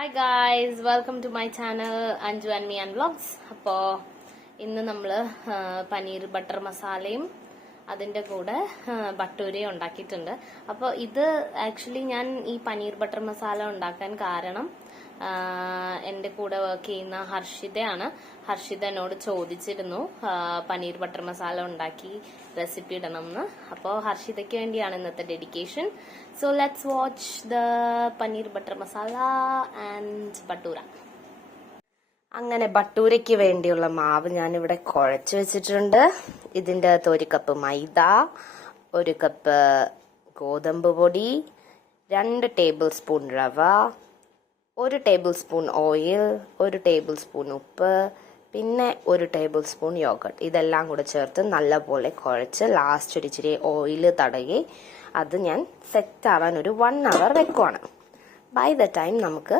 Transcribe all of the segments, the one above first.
Hi guys, welcome to my channel Anju and me and vlogs. അപ്പോൾ ഇന്ന് നമ്മൾ paneer butter മസാലയും അതിൻ്റെ കൂടെ ബട്ടൂരയും ഉണ്ടാക്കിയിട്ടുണ്ട്. അപ്പോൾ ഇത് ആക്ച്വലി ഞാൻ ഈ പനീർ ബട്ടർ മസാല ഉണ്ടാക്കാൻ കാരണം എൻ്റെ കൂടെ വർക്ക് ചെയ്യുന്ന ഹർഷിതയാണ്. ഹർഷിത എന്നോട് ചോദിച്ചിരുന്നു പനീർ ബട്ടർ മസാല ഉണ്ടാക്കി റെസിപ്പി ഇടണം എന്ന്. അപ്പോൾ ഹർഷിതയ്ക്ക് വേണ്ടിയാണ് ഇന്നത്തെ dedication. So let's watch the paneer butter masala and bhatura. അങ്ങനെ ബട്ടൂരയ്ക്ക് വേണ്ടിയുള്ള മാവ് ഞാനിവിടെ കുഴച്ച് വെച്ചിട്ടുണ്ട്. ഇതിൻ്റെ അകത്ത് 1 കപ്പ് മൈദ, 1 കപ്പ് ഗോതമ്പ് പൊടി, 2 ടേബിൾ സ്പൂൺ റവ, 1 table spoon oil, 1 table spoon ഉപ്പ്, പിന്നെ 1 ടേബിൾ സ്പൂൺ യോഗട്ട്. ഇതെല്ലാം കൂടെ ചേർത്ത് നല്ലപോലെ കുഴച്ച് ലാസ്റ്റ് ഒരു ഇച്ചിരി ഓയിൽ തടകി അത് ഞാൻ സെറ്റ് ആവാൻ ഒരു 1 hour വെക്കുവാണ്. ബൈ ദ ടൈം നമുക്ക്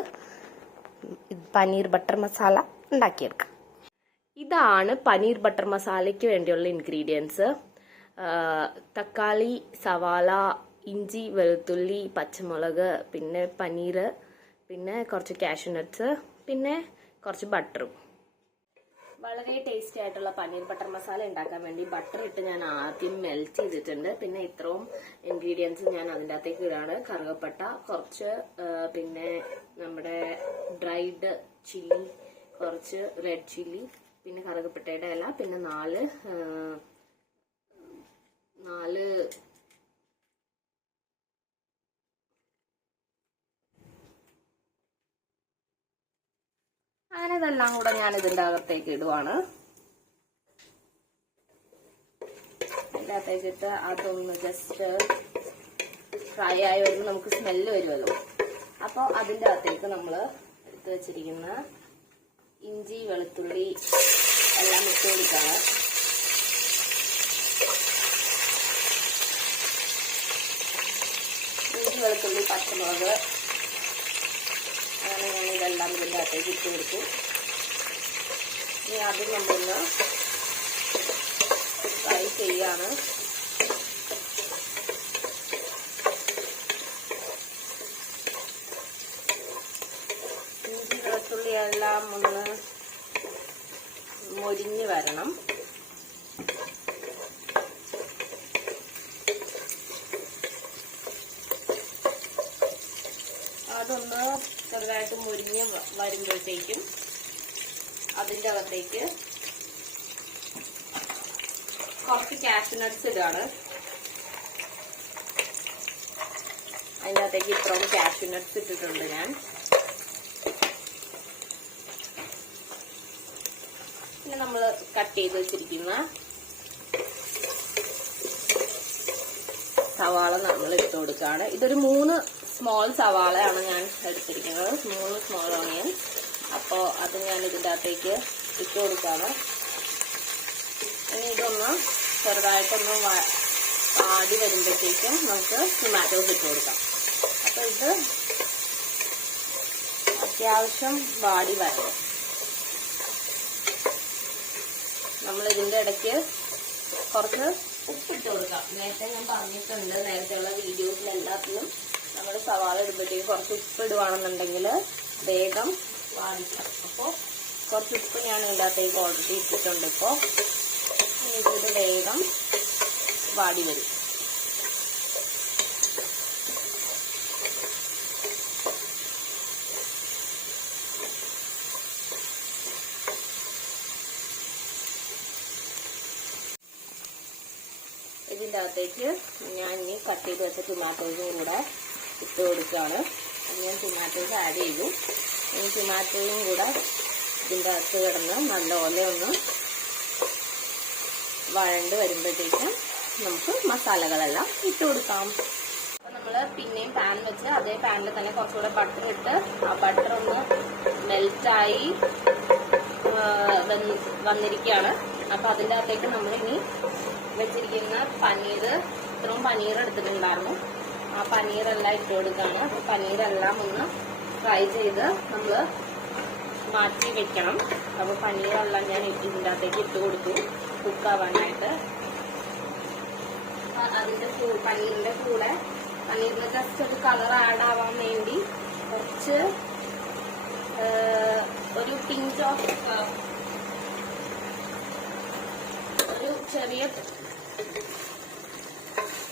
പനീർ ബട്ടർ മസാല ഉണ്ടാക്കിയെടുക്കാം. ഇതാണ് പനീർ ബട്ടർ മസാലയ്ക്ക് വേണ്ടിയുള്ള ഇൻഗ്രീഡിയൻസ്. തക്കാളി, സവാള, ഇഞ്ചി, വെളുത്തുള്ളി, പച്ചമുളക്, പിന്നെ പനീർ, പിന്നെ കുറച്ച് കാഷ്യൂ നട്ട്സ്, പിന്നെ കുറച്ച് ബട്ടറും. വളരെ ടേസ്റ്റി ആയിട്ടുള്ള പനീർ ബട്ടർ മസാല ഉണ്ടാക്കാൻ വേണ്ടി ബട്ടർ ഇട്ട് ഞാൻ ആദ്യം മെൽറ്റ് ചെയ്തിട്ടുണ്ട്. പിന്നെ ഇത്രയും ഇൻഗ്രീഡിയൻസ് ഞാൻ അതിൻ്റെ അകത്തേക്ക് ഇടാണ്. കറുകപ്പട്ട കുറച്ച്, പിന്നെ നമ്മുടെ ഡ്രൈഡ് ചില്ലി കുറച്ച്, റെഡ് ചില്ലി, പിന്നെ കറുകപ്പട്ടയുടെ ഇല, പിന്നെ 4 അങ്ങനെ ഇതെല്ലാം കൂടെ ഞാൻ ഇതിൻ്റെ അകത്തേക്ക് ഇടുവാണ്. ഇതിൻ്റെ അകത്തേക്ക് ഇട്ട് അതൊന്ന് ജസ്റ്റ് ഫ്രൈ ആയി വരുമ്പോൾ നമുക്ക് സ്മെല്ല് വരുമല്ലോ. അപ്പോൾ അതിൻ്റെ അകത്തേക്ക് നമ്മൾ എടുത്ത് വെച്ചിരിക്കുന്ന ഇഞ്ചി, വെളുത്തുള്ളി എല്ലാം ഇട്ട് കൊടുക്കുകയാണ്. ഇഞ്ചി, വെളുത്തുള്ളി, പച്ചമുളക്, അങ്ങനെ ഞാൻ ഇതെല്ലാം ഇതിൻ്റെ അകത്തേക്ക് ഇട്ട് കൊടുത്തു. ഇനി അത് നമ്മളൊന്ന് ഫ്രൈ ചെയ്യാണ്. ഇഞ്ചി, വെളുത്തുള്ളി എല്ലാം ഒന്ന് മൊരിഞ്ഞ് വരണം. അതൊന്ന് ചെറുതായിട്ട് മുരിഞ്ഞ് വരുമ്പോഴത്തേക്കും അതിൻ്റെ അകത്തേക്ക് കുറച്ച് കാഷ്യൂ നട്ട്സ് ഇടാണ്. അതിൻ്റെ അകത്തേക്ക് ഇത്രയും കാഷ്യൂ നട്ട്സ് ഇട്ടിട്ടുണ്ട് ഞാൻ. പിന്നെ നമ്മൾ കട്ട് ചെയ്ത് വെച്ചിരിക്കുന്ന സവാള നമ്മൾ ഇട്ട് കൊടുക്കുകയാണ്. ഇതൊരു 3 സ്മോൾ സവാളയാണ് ഞാൻ എടുത്തിരിക്കുന്നത്, 3 സ്മോൾ ഓണിയൻ. അപ്പോൾ അത് ഞാൻ ഇതിൻ്റെ അകത്തേക്ക് ഇട്ട് കൊടുക്കുകയാണ്. ഇനി ഇതൊന്ന് ചെറുതായിട്ടൊന്ന് വാടി വരുമ്പോഴത്തേക്കും നമുക്ക് ടൊമാറ്റോസ് ഇട്ട് കൊടുക്കാം. അപ്പോൾ ഇത് അത്യാവശ്യം വാടി വരണം. നമ്മൾ ഇതിൻ്റെ ഇടയ്ക്ക് കുറച്ച് ഉപ്പിട്ട് കൊടുക്കാം. നേരത്തെ ഞാൻ പറഞ്ഞിട്ടുണ്ട്, നേരത്തെയുള്ള വീഡിയോസിലെല്ലാത്തിലും നമ്മൾ സവാള ഇടുമ്പോഴത്തേക്ക് കുറച്ച് ഉപ്പ് ഇടുവാണെന്നുണ്ടെങ്കിൽ വേഗം വാടിക്കാം. അപ്പോൾ കുറച്ച് ഉപ്പ് ഞാൻ ഇതിൻ്റെ അകത്തേക്ക് ഓൾറെഡി ഇട്ടിട്ടുണ്ട്. ഇപ്പോൾ ഇത് വേഗം വാടി വരും. ഇതിൻ്റെ അകത്തേക്ക് ഞാൻ ഇനി കട്ട് ചെയ്ത് വെച്ച ടൊമാറ്റോസും കൂടെ ഇട്ട് കൊടുക്കുകയാണ്. ഞാൻ ടൊമാറ്റോസ് ആഡ് ചെയ്തു. ഇനി ടൊമാറ്റോയും കൂടെ ഇതിൻ്റെ അകത്ത് കിടന്ന് നല്ലപോലെ ഒന്ന് വഴണ്ട് വരുമ്പോഴത്തേക്കും നമുക്ക് മസാലകളെല്ലാം ഇട്ട് കൊടുക്കാം. അപ്പോൾ നമ്മൾ പിന്നെയും പാൻ വെച്ച് അതേ പാനിൽ തന്നെ കുറച്ചുകൂടെ ബട്ടർ ഇട്ട് ആ ബട്ടർ ഒന്ന് മെൽറ്റായി വന്നിരിക്കുകയാണ്. അപ്പോൾ അതിൻ്റെ അകത്തേക്ക് നമ്മളിനി വെച്ചിരിക്കുന്ന ഇത്രയും പനീർ എടുത്തിട്ടുണ്ടായിരുന്നു. ആ പനീറെല്ലാം ഇട്ട് കൊടുക്കുകയാണ്. അപ്പോൾ പനീറെല്ലാം ഒന്ന് ഫ്രൈ ചെയ്ത് നമ്മൾ മാറ്റി വെക്കണം. അപ്പോൾ പനീറെല്ലാം ഞാൻ ഇതിൻ്റെ അകത്തേക്ക് ഇട്ട് കൊടുത്തു കുക്കാവാനായിട്ട്. അതിൻ്റെ പനീറിൻ്റെ കൂടെ പനീറിന് ജസ്റ്റ് ഒരു കളർ ആഡ് ആവാൻ വേണ്ടി കുറച്ച് പിഞ്ച് ഓഫ്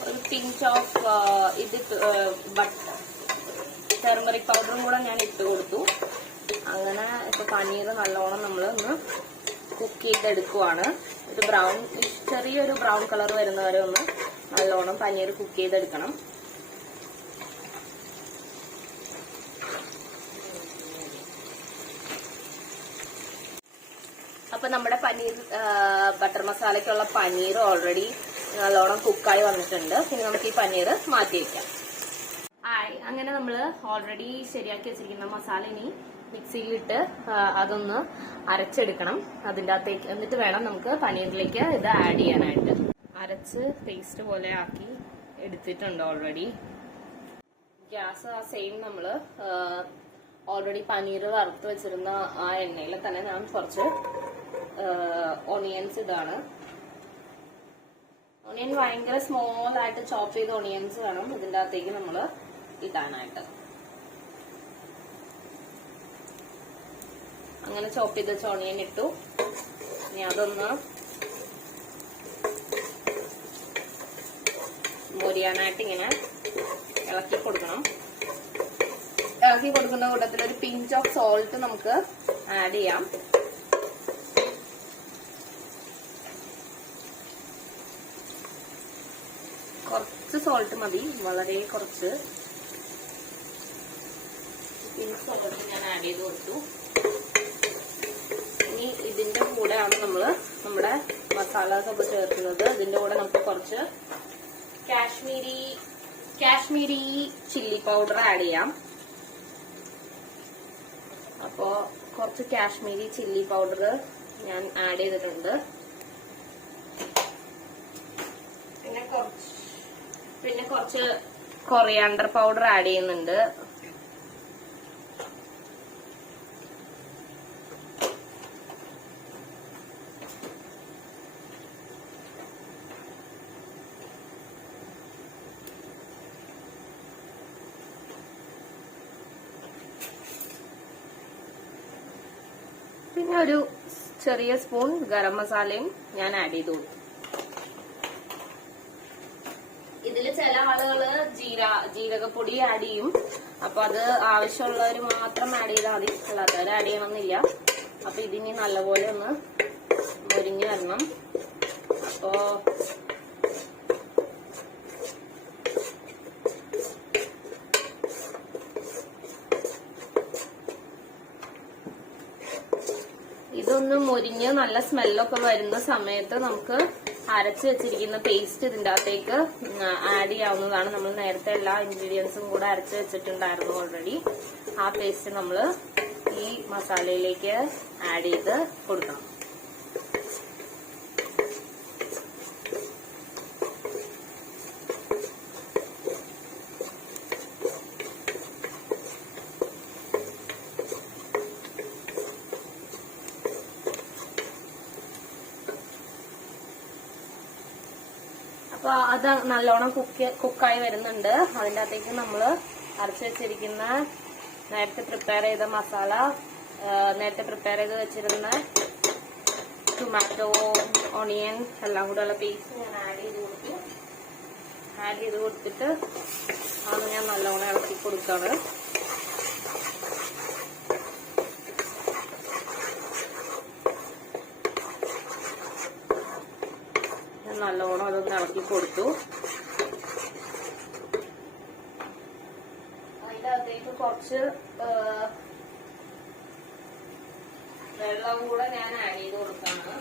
ഒരു പിഞ്ച് ഓഫ് ഇത് ടെർമറിക് പൗഡറും കൂടെ ഞാൻ ഇട്ട് കൊടുത്തു. അങ്ങനെ ഇപ്പൊ പനീർ നല്ലോണം നമ്മൾ ഒന്ന് കുക്ക് ചെയ്തെടുക്കുവാണ്. ഒരു ചെറിയൊരു ബ്രൗൺ കളർ വരുന്നവരെ ഒന്ന് നല്ലോണം പനീർ കുക്ക് ചെയ്തെടുക്കണം. അപ്പൊ നമ്മുടെ പനീർ ബട്ടർ മസാലയ്ക്കുള്ള പനീർ ഓൾറെഡി നല്ലോണം കുക്കായി വന്നിട്ടുണ്ട്. ഇനി നമുക്ക് ഈ പനീർ മാറ്റി വെക്കാം. അങ്ങനെ നമ്മള് ഓൾറെഡി ശരിയാക്കി വെച്ചിരിക്കുന്ന മസാല ഇനി മിക്സിയിലിട്ട് അതൊന്ന് അരച്ചെടുക്കണം. അതിൻ്റെ അകത്തേക്ക് എന്നിട്ട് വേണം നമുക്ക് പനീറിലേക്ക് ഇത് ആഡ് ചെയ്യാനായിട്ട്. അരച്ച് പേസ്റ്റ് പോലെ ആക്കി എടുത്തിട്ടുണ്ട് ഓൾറെഡി. ഗ്യാസ് ആ സെയിം നമ്മള് ഓൾറെഡി പനീർ വറുത്ത് വെച്ചിരുന്ന ആ എണ്ണയിൽ തന്നെ ഞാൻ കുറച്ച് ഓണിയൻസ് ഇതാണ്. ഓണിയൻ ഭയങ്കര സ്മോൾ ആയിട്ട് ചോപ്പ് ചെയ്ത ഓണിയൻസ് വേണം ഇതിന്റെ അകത്തേക്ക് നമ്മൾ ഇടാനായിട്ട്. അങ്ങനെ ചോപ്പ് ചെയ്ത് വെച്ച ഓണിയൻ ഇട്ടു. ഇനി അതൊന്ന് മൊരിയാനായിട്ട് ഇങ്ങനെ ഇളക്കി കൊടുക്കണം. ഇളക്കി കൊടുക്കുന്ന കൂട്ടത്തിൽ ഒരു പിഞ്ച് ഓഫ് സോൾട്ട് നമുക്ക് ആഡ് ചെയ്യാം. കുറച്ച് സോൾട്ട് മതി, വളരെ കുറച്ച്. പിഞ്ച് സോൾട്ട് ഞാൻ ആഡ് ചെയ്ത് കൊടുത്തു. ഇനി ഇതിന്റെ കൂടെയാണ് നമ്മള് നമ്മുടെ മസാലാസ് ഒക്കെ ചേർക്കുന്നത്. ഇതിന്റെ കൂടെ നമുക്ക് കുറച്ച് കാശ്മീരി ചില്ലി പൗഡർ ആഡ് ചെയ്യാം. അപ്പോ കുറച്ച് കാശ്മീരി ചില്ലി പൗഡർ ഞാൻ ആഡ് ചെയ്തിട്ടുണ്ട്. പിന്നെ കുറച്ച് കൊറിയാണ്ടർ പൗഡർ ആഡ് ചെയ്യുന്നുണ്ട്. പിന്നെ ഒരു ചെറിയ സ്പൂൺ ഗരം മസാലയും ഞാൻ ആഡ് ചെയ്തു കൊടുത്തു. ഇതില് ചില ആളുകള് ജീരകപ്പൊടി ആഡ് ചെയ്യും. അപ്പൊ അത് ആവശ്യമുള്ളവർ മാത്രം ആഡ് ചെയ്താൽ മതി, അല്ലാത്തവർ ആഡ് ചെയ്യണമെന്നില്ല. അപ്പൊ ഇതിനി നല്ലപോലെ ഒന്ന് മൊരിഞ്ഞു വരണം. അപ്പോ ഇതൊന്ന് മൊരിഞ്ഞ് നല്ല സ്മെല്ലൊക്കെ വരുന്ന സമയത്ത് നമുക്ക് അരച്ച് വെച്ചിരിക്കുന്ന പേസ്റ്റ് ഇതിന്റെ അകത്തേക്ക് ആഡ് ചെയ്യാവുന്നതാണ്. നമ്മൾ നേരത്തെ എല്ലാ ഇൻഗ്രീഡിയൻസും കൂടെ അരച്ച് വെച്ചിട്ടുണ്ടായിരുന്നു ഓൾറെഡി. ആ പേസ്റ്റ് നമ്മൾ ഈ മസാലയിലേക്ക് ആഡ് ചെയ്ത് കൊടുക്കണം. അപ്പൊ അത് നല്ലോണം കുക്കായി വരുന്നുണ്ട്. അതിൻ്റെ അകത്തേക്ക് നമ്മൾ അരച്ച് വെച്ചിരിക്കുന്ന നേരത്തെ പ്രിപ്പയർ ചെയ്ത മസാല, നേരത്തെ പ്രിപ്പയർ ചെയ്ത് വെച്ചിരുന്ന ടൊമാറ്റോ, ഓണിയൻ എല്ലാം കൂടെ ഉള്ള പേസ്റ്റ് ഞാൻ ആഡ് ചെയ്ത് കൊടുത്തിട്ട് അത് ഞാൻ നല്ലോണം ഇളക്കി കൊടുക്കാണ്. നല്ലോണം അതൊന്ന് ഇളക്കി കൊടുത്തു. അതിന്റെ അകത്തേക്ക് കുറച്ച് വെള്ളം കൂടെ ഞാൻ ആഡ് ചെയ്ത് കൊടുക്കാണ്.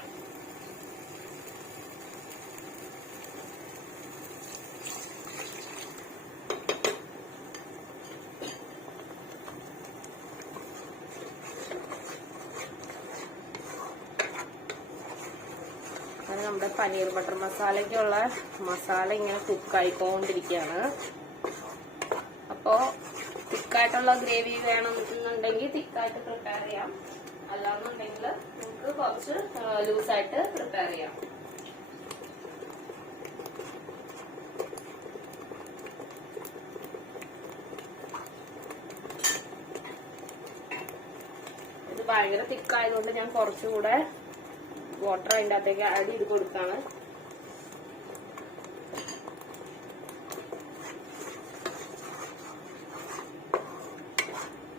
നമ്മുടെ പനീർ ബട്ടർ മസാലയ്ക്കുള്ള മസാല ഇങ്ങനെ കുക്കായിക്കൊണ്ടിരിക്കുകയാണ്. അപ്പോ തിക്കായിട്ടുള്ള ഗ്രേവി വേണമെന്നുണ്ടെങ്കിൽ തിക്കായിട്ട് പ്രിപ്പയർ ചെയ്യാം, അല്ലാന്നുണ്ടെങ്കിൽ നമുക്ക് കുറച്ച് ലൂസായിട്ട് പ്രിപ്പയർ ചെയ്യാം. ഇത് ഭയങ്കര തിക്കായതുകൊണ്ട് ഞാൻ കുറച്ചുകൂടെ വാട്ടർ അതിൻ്റെ അകത്തേക്ക് ആഡ് ചെയ്ത് കൊടുക്കാണ്.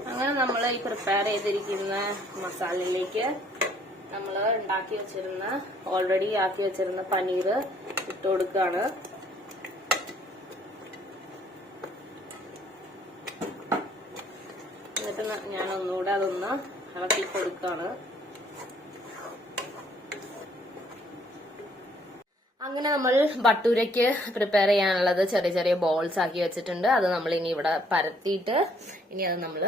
അങ്ങനെ നമ്മൾ ഈ പ്രിപ്പയർ ചെയ്തിരിക്കുന്ന മസാലയിലേക്ക് നമ്മൾ ഓൾറെഡി ആക്കി വെച്ചിരുന്ന പനീർ ഇട്ട് കൊടുക്കുകയാണ്. എന്നിട്ട് ഞാൻ ഒന്നുകൂടെ അതൊന്ന് ഇളക്കി കൊടുക്കുകയാണ്. അങ്ങനെ നമ്മൾ ബട്ടൂരയ്ക്ക് പ്രിപ്പയർ ചെയ്യാനുള്ളത് ചെറിയ ചെറിയ ബോൾസ് ആക്കി വെച്ചിട്ടുണ്ട്. അത് നമ്മൾ ഇനി ഇവിടെ പരത്തിയിട്ട് ഇനി അത് നമ്മൾ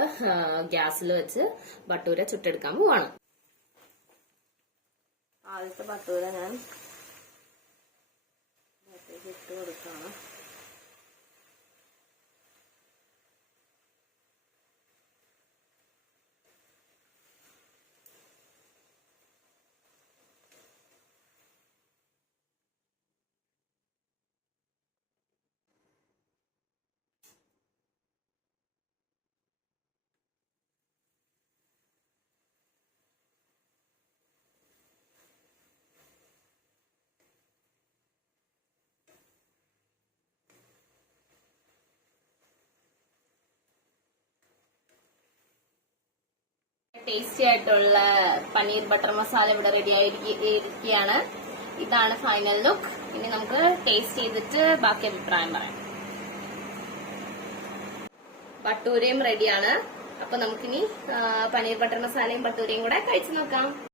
ഗ്യാസിൽ വെച്ച് ബട്ടൂര ചുട്ടെടുക്കാൻ പോവാണ്. ആദ്യത്തെ ബട്ടൂര ഞാൻ ഇട്ട് കൊടുക്കുകയാണ്. ടേസ്റ്റി ആയിട്ടുള്ള പനീർ ബട്ടർ മസാല ഇവിടെ റെഡി ആയിരിക്കുകയാണ്. ഇതാണ് ഫൈനൽ ലുക്ക്. ഇനി നമുക്ക് ടേസ്റ്റ് ചെയ്തിട്ട് ബാക്കി അഭിപ്രായം പറയാം. ബട്ടൂരയും റെഡിയാണ്. അപ്പൊ നമുക്കിനി പനീർ ബട്ടർ മസാലയും ബട്ടൂരയും കൂടെ കഴിച്ചു നോക്കാം.